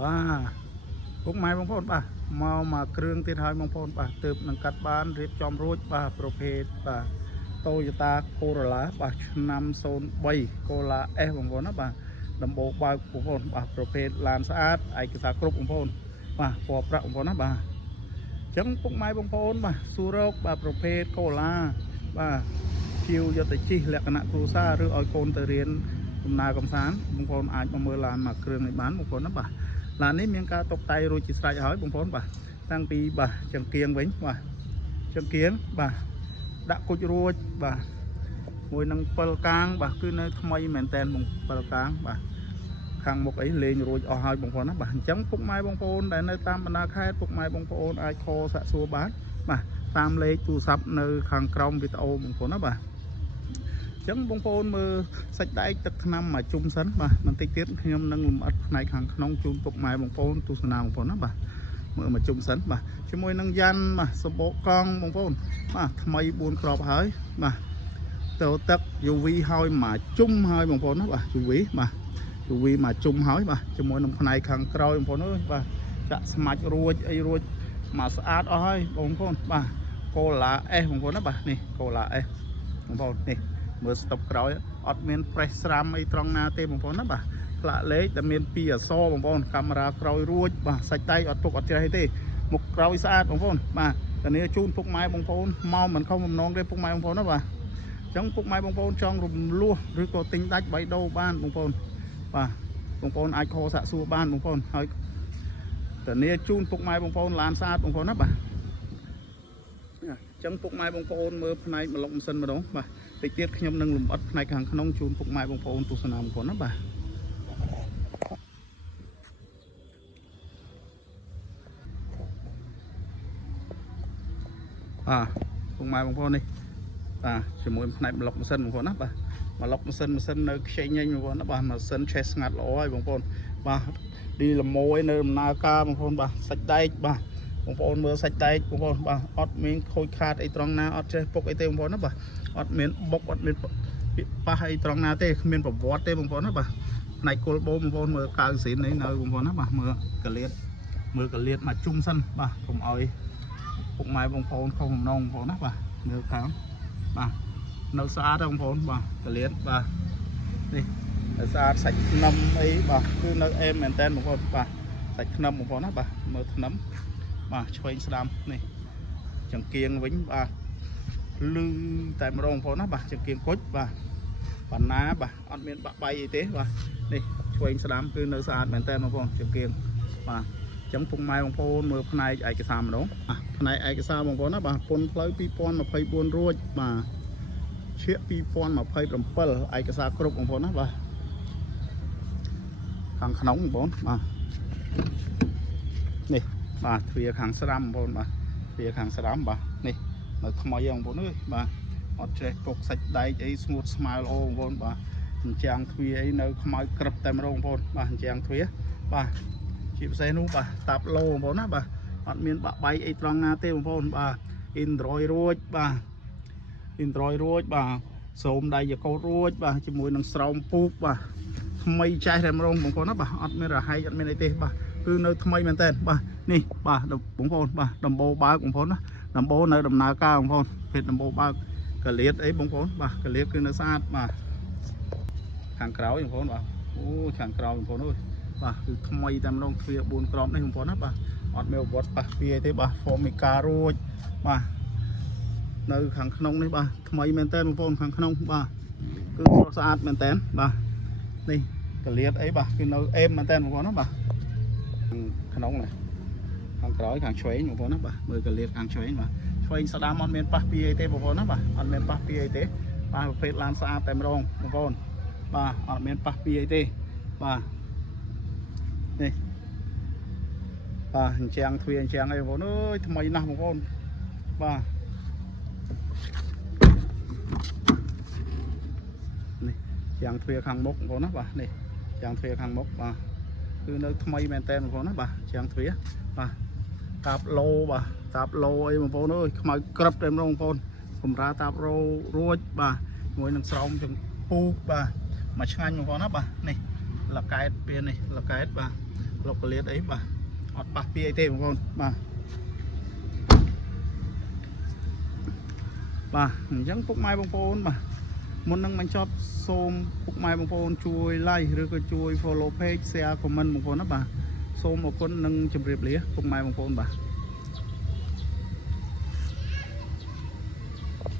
បាទពុកម៉ែបងប្អូនបាទមកគ្រឿងទៀតហើយបងប្អូនបាទទើបនឹងកាត់បានរៀបចំរួចបាទប្រភេទបាទ Toyota Corolla បាទឆ្នាំ03 Corolla S បងប្អូនណាបាទដំបូងបើកបងប្អូនបាទប្រភេទឡានស្អាតឯកសារគ្រប់បងប្អូនបាទពណ៌ប្រាក់បងប្អូនណាបាទអញ្ចឹងពុកម៉ែបងប្អូនបាទសួររកបាទប្រភេទ Corolla បាទភៀវយកទៅជិះលក្ខណៈគ្រួសារឬឲ្យកូនទៅរៀនដំណើរកំសាន្តបងប្អូនអាចមកមើលឡានមកគ្រឿងនេះបានបងប្អូនណាបាទឡាននេះមានការតុបតែងរួចជាស្រេចហើយបងប្អូនបាទតាំងពីបាទចង្គៀងវិញបាទចង្គៀងបាទដាក់គុជរួចបាទមួយនឹង7កាងបាទគឺនៅថ្មីមែនតែនបង7កាងបាទខាងមុខអីលេងរួចអស់ហើយបងប្អូនណាបាទអញ្ចឹងពុកម៉ែបងប្អូនដែលនៅតាមបណ្ដាខេត្តពុកម៉ែបងប្អូនអាចខលសាក់សួរបានបាទតាមលេខទូរស័ព្ទនៅខាងក្រោមវីដេអូបងប្អូនណាបាទអញ្ចឹងបងប្អូនមើលសាច់ដែកទឹកថ្នាំមកជុំសិនបាទបន្តិចទៀតខ្ញុំនឹងលម្អិតផ្នែកខាងក្នុងជូនពុកម៉ែបងប្អូនទស្សនាបងប្អូនណាបាទមើលមកជុំសិនបាទជាមួយនឹងយ៉ាន់បាទសម្បកកង់បងប្អូនបាទថ្មី4គ្រាប់ហើយបាទទៅទឹក UV ហើយមកជុំហើយបងប្អូនណាបាទ UV បាទ UV មកជុំហើយបាទជាមួយនឹងផ្នែកខាងក្រោយបងប្អូនអើយបាទចាក់ស្មាច់រួចអីរួចមកស្អាតអស់ហើយបងប្អូនបាទ Corolla S បងប្អូនណាបាទនេះ Corolla S បងប្អូននេះមើលស្តុបក្រោយអត់មាន press ស្រាមអីត្រង់ណាទេបងប្អូនណាបាទផ្លាកលេខតែមាន2អក្សរបងប្អូនកាមេរ៉ាក្រោយរួចបាទសាច់ដៃអត់ទុកអត់ច្រេះទេមុខក្រោយស្អាតបងប្អូនបាទតានេះជូនពុកម៉ែបងប្អូនមកមិនខុសបំណងទេពុកម៉ែបងប្អូនណាបាទអញ្ចឹងពុកម៉ែបងប្អូនចង់រំលោះឬក៏ទិញដាច់បៃដូរបានបងប្អូនបាទបងប្អូនអាចខលសាក់សួរបានបងប្អូនហើយតានេះជូនពុកម៉ែបងប្អូនឡានស្អាតបងប្អូនណាបាទអញ្ចឹងពុកម៉ែបងប្អូនមើលផ្នែកម្លុកម៉ាស៊ីនម្ដងបាទតិចទៀតខ្ញុំនឹងលម្អិតផ្នែកខាងក្នុងជូនពុកម៉ែបងប្អូនទស្សនាបងប្អូនណាបាទពុកម៉ែបងប្អូននេះបាទជាមួយផ្នែកម្លុកម៉ាស៊ីនបងប្អូនណាបាទម្លុកម៉ាស៊ីននៅខ្ចីញញបងប្អូនណាបាទម៉ាស៊ីនឆេះស្ងាត់ល្អហើយបងប្អូនបាទឌីល្ម៉ូឯនៅដំណើរការបងប្អូនបាទសាច់ដែកបាទបងប្អូនមើលសាច់ដែកបងប្អូនបាទអត់មានខូចខាតអីត្រង់ណាអត់ចេះពុកអីទេបងប្អូនណាបាទអត់មានបុកអត់មានប៉ះអីត្រង់ណាទេគ្មានប្រវត្តិទេបងប្អូនណាបាទផ្នែកគល់បូមបងប្អូនមើលកៅស៊ីននេះនៅបងប្អូនណាបាទមើលកលៀតមកជុំសិនបាទកុំឲ្យពុកម៉ែបងប្អូនខុសបំណងបងប្អូនណាបាទមើលខាងបាទនៅស្អាតបងប្អូនបាទកលៀតបាទនេះនៅស្អាតសាច់ថ្នាំអីបាទគឺនៅអេមមែនតើបងប្អូនបាទសាច់ថ្នាំបងប្អូនណាបាទមើលថ្នាំបាទឆ្វេងស្ដាំនេះចង្គៀងវិញបាទលឺតែម្ដងបងប្អូនណាបាទចង្គៀងគុជបាទបណ្ណាបាទអត់មានបាក់បៃអីទេបាទនេះឆ្វេងស្ដាំគឺនៅស្អាតមែនតើបងប្អូនចង្គៀងបាទចឹងពុកម៉ែបងប្អូនមើលផ្នែកឯកសារម្ដងផ្នែកឯកសារបងប្អូនណាបាទពន្ធផ្លូវ2024រួចបាទឈៀក2027ឯកសារគ្រប់បងប្អូនណាបាទខាងក្នុងបងប្អូនបាទនេះបាទទ្វារខាងស្ដាំបងប្អូនបាទទ្វារខាងស្ដាំបាទនេះនៅថ្មីបងប្អូនអើយបាទអត់ចេះពុកសាច់ដែកអីស្ងួតស្មើល្អបងប្អូនបាទអញ្ចាំងទ្វារអីនៅខ្មៅក្រឹបតែម្ដងបងប្អូនបាទអញ្ចាំងទ្វារបាទជាពិសេសនោះបាទតាប់ឡូបងប្អូនណាបាទអត់មានបាក់បែកអីត្រង់ណាទេបងប្អូនបាទ Android រួចបាទ Android រួចបាទសូមដៃយកកោតរួចបាទជាមួយនឹងស្រោមពូកបាទថ្មីចាស់តែម្ដងបងប្អូនណាបាទអត់មានរហែកអត់មានអីទេបាទគឺនៅថ្មីមែនតើបាទនេះបាទបងប្អូនបាទដំបូលបើកបងប្អូនណាដំបូលនៅដំណើរការបងប្អូនភេទដំបូលបើកកលៀតអីបងប្អូនបាទកលៀតគឺនៅស្អាតបាទខាងក្រោយបងប្អូនបាទអូខាងក្រោយបងប្អូនអើយបាទគឺថ្មីតែម្ដងទ្វារ4គ្រាប់នេះបងប្អូនណាបាទអត់មានប្រវត្តិប៉ះវាអីទេបាទ Formica រួចបាទនៅខាងក្នុងនេះបាទថ្មីមែនតើបងប្អូនខាងក្នុងបាទគឺស្រស់ស្អាតមែនតើបាទនេះកលៀតអីបាទគឺនៅអេមមែនតើបងប្អូនណាបាទក្នុងនេះខាងក្រោយខាងឆ្វេងបងប្អូនណាបាទមើលកលៀតខាងឆ្វេងបាទឆ្វេងស្ដាំអត់មានប៉ះពីអីទេបងប្អូនណាបាទអត់មានប៉ះពីអីទេបាទប្រភេទឡានស្អាតតែម្ដងបងប្អូនបាទអត់មានប៉ះពីអីទេបាទនេះបាទអញ្ចឹងទ្វារអញ្ចឹងអីបងប្អូនអើយថ្មីណាស់បងប្អូនបាទនេះយ៉ាងទ្វារខាងមុខបងប្អូនណាបាទនេះយ៉ាងទ្វារខាងមុខបាទគឺនៅថ្មីមែនតើបងប្អូនណាបាទយ៉ាងទ្វារបាទតាប់ឡូបាទតាប់ឡូអីបងប្អូនអើយខ្មៅក្រឹបតែម្ដងបងប្អូនកម្រាតាប់ឡូរួចបាទជាមួយនឹងស្រោមទាំងពូកបាទមកឆ្ងាញ់បងប្អូនណាបាទនេះលកែតពេលនេះលកែតបាទ លុកកលៀតអីបាទអត់ប៉ះពីអីទេបងប្អូនបាទអញ្ចឹងពុកម៉ែបងប្អូនបាទមុននឹងបញ្ចប់សូមពុកម៉ែបងប្អូនជួយ like ឬក៏ជួយ follow page share comment បងប្អូនណាបាទសូមអរគុណនិងជម្រាបលាពុកម៉ែបងប្អូនបាទ